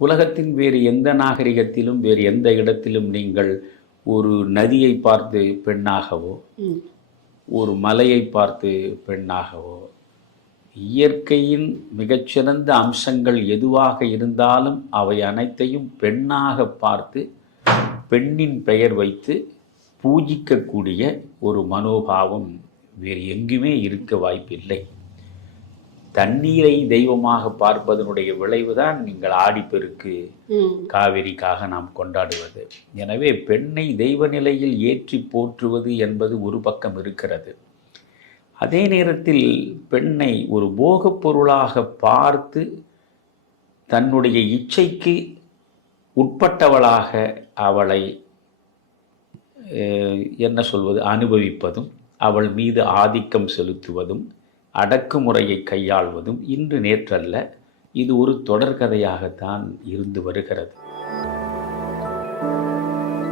உலகத்தின் வேறு எந்த நாகரிகத்திலும் வேறு எந்த இடத்திலும் நீங்கள் ஒரு நதியை பார்த்து பெண்ணாகவோ ஒரு மலையை பார்த்து பெண்ணாகவோ இயற்கையின் மிகச்சிறந்த அம்சங்கள் எதுவாக இருந்தாலும் அவை அனைத்தையும் பெண்ணாக பார்த்து பெண்ணின் பெயர் வைத்து பூஜிக்கக்கூடிய ஒரு மனோபாவம் வேறு எங்குமே இருக்க வாய்ப்பில்லை. தண்ணீரை தெய்வமாக பார்ப்பதனுடைய விளைவுதான் நீங்கள் ஆடிப்பெருக்கு. காவிரிக்காக நாம் கொண்டாடுவது. எனவே பெண்ணை தெய்வ நிலையில் ஏற்றி போற்றுவது என்பது ஒரு பக்கம் இருக்கிறது. அதே நேரத்தில் பெண்ணை ஒரு போகப் பொருளாக பார்த்து தன்னுடைய இச்சைக்கு உட்பட்டவளாக அவளை என்ன சொல்வது அனுபவிப்பதும் அவள் மீது ஆதிக்கம் செலுத்துவதும் அடக்குமுறையை கையாள்வதும் இன்று நேற்றல்ல. இது ஒரு தொடர்கதையாகத்தான் இருந்து வருகிறது.